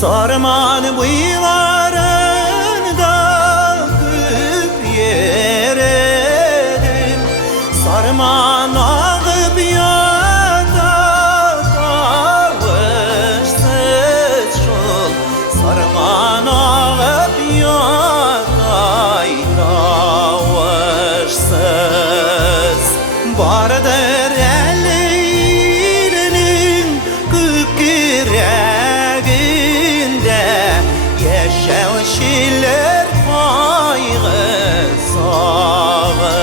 Sarman bıyılarında akıp yeredim, sarman ağıp yanda kavuşsuz şul, sarman ağıp yanda kavuşsuz. Bardır ellerinin küküreğinde yeşeşiller kaygı sağırsız.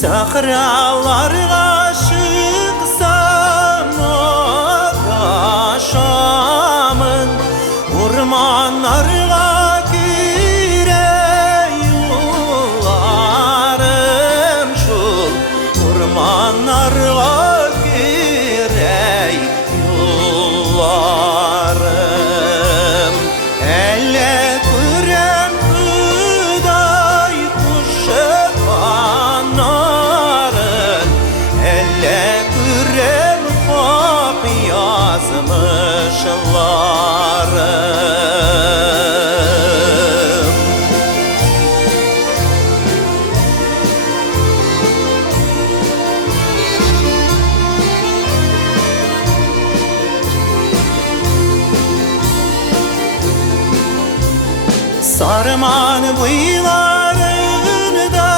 Sahralarga çıksam oraşamın, ormanlarga gire yollarım şul, ormanlarga gire yollarım. Elle kurem hıday kuşu kanarın, elle kurem hak yazmışlarım. Sarman bıyılarında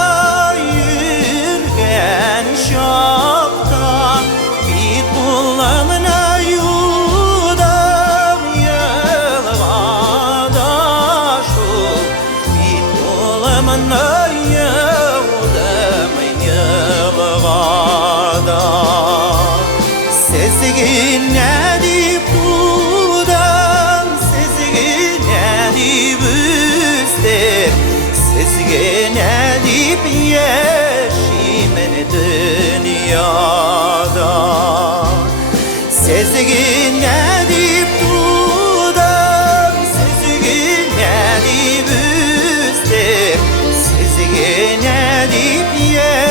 yürgen şapta, bir kulağına yudam yılgada şul, bir kulağına yudam yılgada. Sezgin ne deyip dudam, sezgin ne deyip üstem, sezgin ne deyip yaşimen dünyada. Sezgin ne deyip dudam, sezgin ne deyip üstem, sezgin ne deyip yaşimen